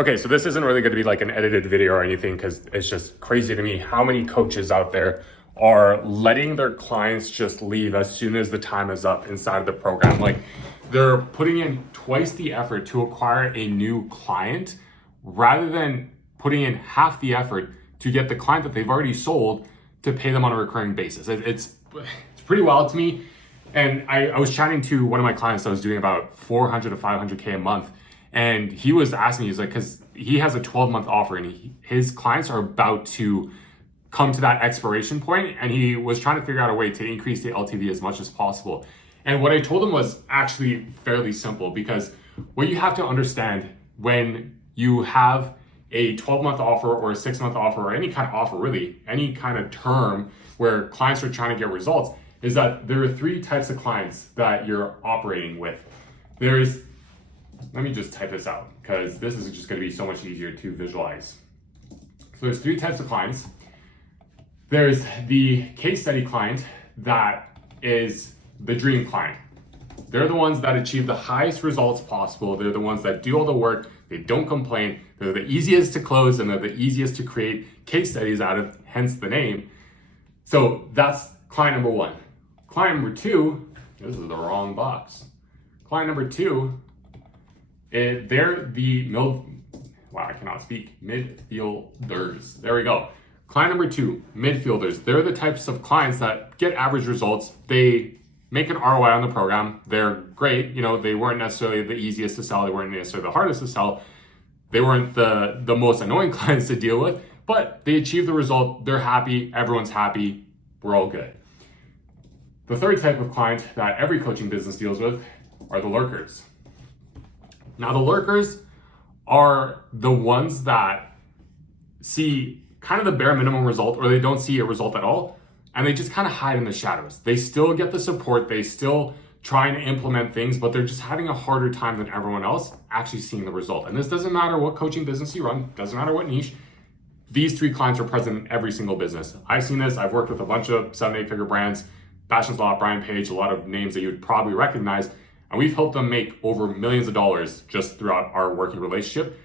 Okay, so this isn't really going to be like an edited video or anything because it's just crazy to me how many coaches out there are letting their clients just leave as soon as the time is up inside of the program. Like they're putting in twice the effort to acquire a new client rather than putting in half the effort to get the client that they've already sold to pay them on a recurring basis. It's pretty wild to me. And I was chatting to one of my clients that was doing about 400 to 500K a month. And he was asking me, he's like, because he has a 12-month offer and his clients are about to come to that expiration point, and he was trying to figure out a way to increase the LTV as much as possible. And what I told him was actually fairly simple, because what you have to understand when you have a 12-month offer or a 6-month offer or any kind of offer, really, any kind of term where clients are trying to get results, is that there are three types of clients that you're operating with. Let me just type this out because this is just going to be so much easier to visualize. So there's three types of clients. There's the case study client that is the dream client. They're the ones that achieve the highest results possible. They're the ones that do all the work. They don't complain. They're the easiest to close and they're the easiest to create case studies out of, hence the name. So that's client number one. Client number two, this is the wrong box. Client number two, they're the midfielders. There we go. Client number two, midfielders. They're the types of clients that get average results. They make an ROI on the program. They're great. They weren't necessarily the easiest to sell. They weren't necessarily the hardest to sell. They weren't the most annoying clients to deal with, but they achieve the result. They're happy. Everyone's happy. We're all good. The third type of client that every coaching business deals with are the lurkers. Now, the lurkers are the ones that see kind of the bare minimum result, or they don't see a result at all, and they just kind of hide in the shadows. They still get the support, they still try and implement things, but they're just having a harder time than everyone else actually seeing the result. And this doesn't matter what coaching business you run, doesn't matter what niche. These three clients are present in every single business. I've seen this. I've worked with a bunch of 7-8 figure brands, Passions Law, Brian Page, a lot of names that you would probably recognize. And we've helped them make over millions of dollars just throughout our working relationship.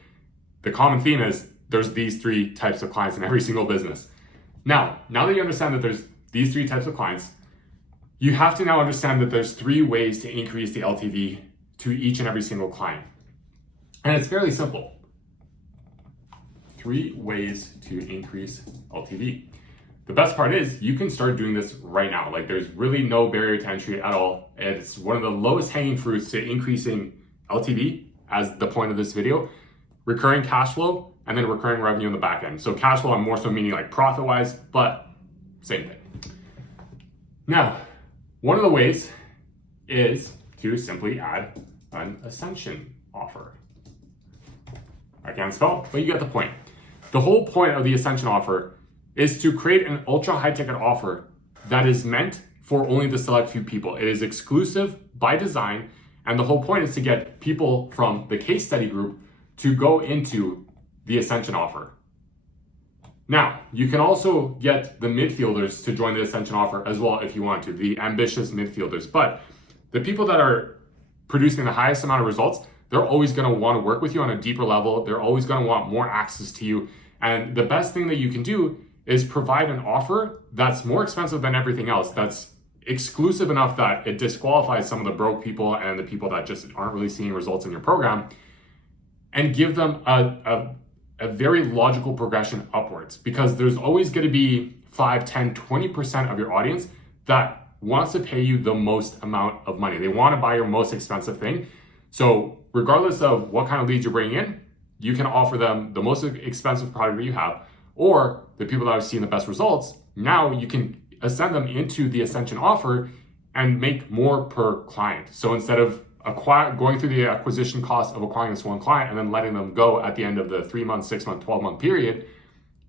The common theme is there's these three types of clients in every single business. Now that you understand that there's these three types of clients, you have to now understand that there's three ways to increase the LTV to each and every single client. And it's fairly simple. 3 ways to increase LTV. The best part is you can start doing this right now. Like there's really no barrier to entry at all. It's one of the lowest hanging fruits to increasing LTV as the point of this video. Recurring cash flow and then recurring revenue on the back end. So cash flow, I'm more so meaning like profit wise, but same thing. Now, one of the ways is to simply add an ascension offer. I can't spell, but you get the point. The whole point of the ascension offer is to create an ultra high ticket offer that is meant for only the select few people. It is exclusive by design, and the whole point is to get people from the case study group to go into the ascension offer. Now, you can also get the midfielders to join the ascension offer as well if you want to, the ambitious midfielders. But the people that are producing the highest amount of results, they're always going to want to work with you on a deeper level. They're always going to want more access to you. And the best thing that you can do is provide an offer that's more expensive than everything else, that's exclusive enough that it disqualifies some of the broke people and the people that just aren't really seeing results in your program, and give them a very logical progression upwards, because there's always going to be 5, 10, 20% of your audience that wants to pay you the most amount of money. They want to buy your most expensive thing. So regardless of what kind of leads you're bringing in, you can offer them the most expensive product that you have, or the people that are seeing the best results. Now you can ascend them into the ascension offer and make more per client. So instead of going through the acquisition cost of acquiring this one client and then letting them go at the end of the 3-month, 6-month, 12-month period,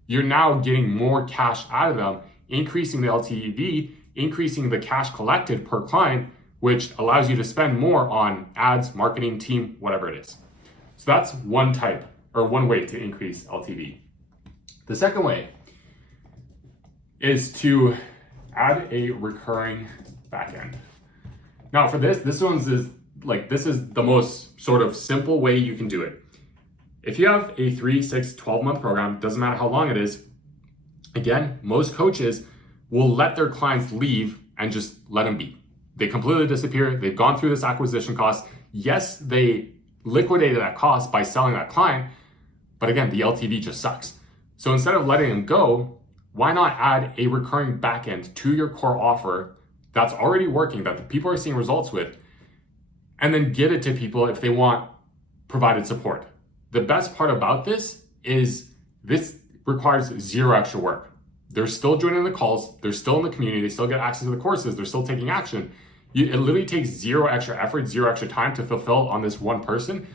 you're now getting more cash out of them, increasing the LTV, increasing the cash collected per client, which allows you to spend more on ads, marketing, team, whatever it is. So that's one way to increase LTV. The second way is to add a recurring backend. Now for this is the most sort of simple way you can do it. If you have a 3, 6, 12-month program, doesn't matter how long it is, again, most coaches will let their clients leave and just let them be. They completely disappear. They've gone through this acquisition cost. Yes, they liquidated that cost by selling that client, but again, the LTV just sucks. So instead of letting them go, why not add a recurring backend to your core offer that's already working, that the people are seeing results with, and then give it to people if they want provided support. The best part about this is this requires zero extra work. They're still joining the calls, they're still in the community, they still get access to the courses, they're still taking action. It literally takes zero extra effort, zero extra time to fulfill on this one person.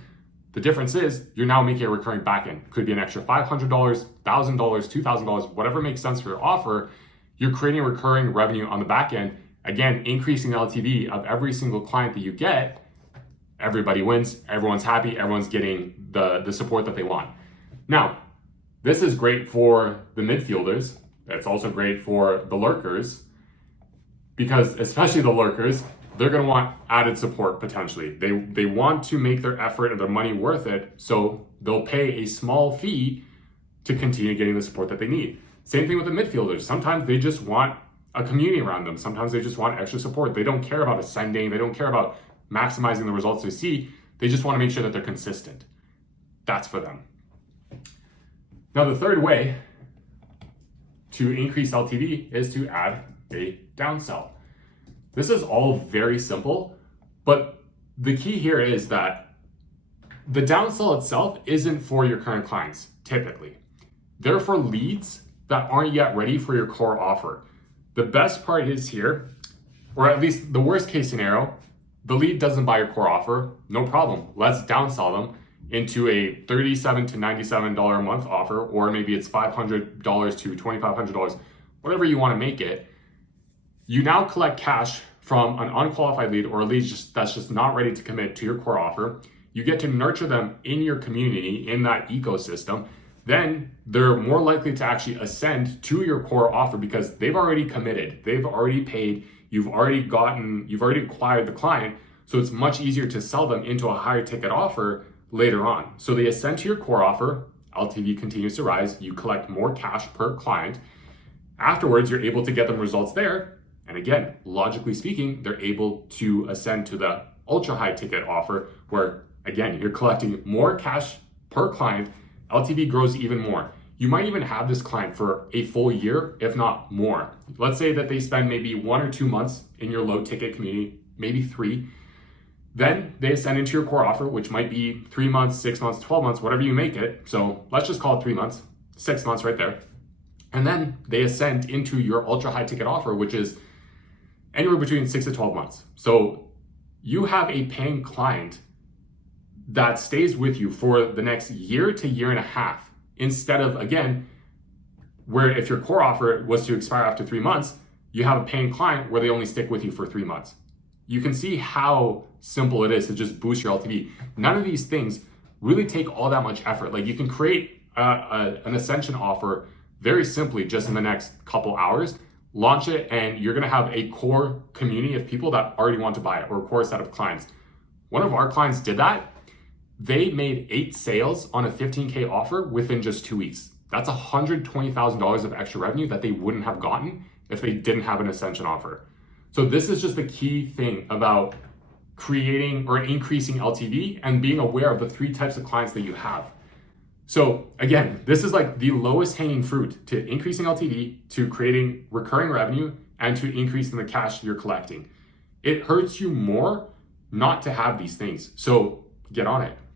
The difference is you're now making a recurring backend. Could be an extra $500, $1,000, $2,000, whatever makes sense for your offer. You're creating recurring revenue on the back end. Again, increasing the LTV of every single client that you get. Everybody wins, everyone's happy, everyone's getting the support that they want. Now, this is great for the midfielders. It's also great for the lurkers, because especially the lurkers, they're going to want added support potentially. They want to make their effort and their money worth it, so they'll pay a small fee to continue getting the support that they need. Same thing with the midfielders. Sometimes they just want a community around them. Sometimes they just want extra support. They don't care about ascending. They don't care about maximizing the results they see. They just want to make sure that they're consistent. That's for them. Now, the third way to increase LTV is to add a downsell. This is all very simple, but the key here is that the downsell itself isn't for your current clients, typically. They're for leads that aren't yet ready for your core offer. The best part is here, or at least the worst case scenario, the lead doesn't buy your core offer, no problem. Let's downsell them into a $37 to $97 a month offer, or maybe it's $500 to $2,500, whatever you want to make it. You now collect cash from an unqualified lead or a lead that's just not ready to commit to your core offer. You get to nurture them in your community, in that ecosystem. Then they're more likely to actually ascend to your core offer because they've already committed, they've already paid, you've already acquired the client. So it's much easier to sell them into a higher ticket offer later on. So they ascend to your core offer, LTV continues to rise, you collect more cash per client. Afterwards, you're able to get them results there. And again, logically speaking, they're able to ascend to the ultra high ticket offer where, again, you're collecting more cash per client, LTV grows even more. You might even have this client for a full year, if not more. Let's say that they spend maybe 1 or 2 months in your low ticket community, maybe 3. Then they ascend into your core offer, which might be 3 months, 6 months, 12 months, whatever you make it. So let's just call it 3 months, 6 months right there. And then they ascend into your ultra high ticket offer, which is anywhere between 6 to 12 months. So you have a paying client that stays with you for the next year to year and a half, instead of, again, where if your core offer was to expire after 3 months, you have a paying client where they only stick with you for 3 months. You can see how simple it is to just boost your LTV. None of these things really take all that much effort. Like, you can create an ascension offer very simply just in the next couple hours, launch it, and you're gonna have a core community of people that already want to buy it, or a core set of clients. One of our clients did that. They made 8 sales on a 15K offer within just 2 weeks. That's $120,000 of extra revenue that they wouldn't have gotten if they didn't have an ascension offer. So this is just the key thing about creating or increasing LTV and being aware of the 3 types of clients that you have. So again, this is like the lowest hanging fruit to increasing LTV, to creating recurring revenue, and to increasing the cash you're collecting. It hurts you more not to have these things. So get on it.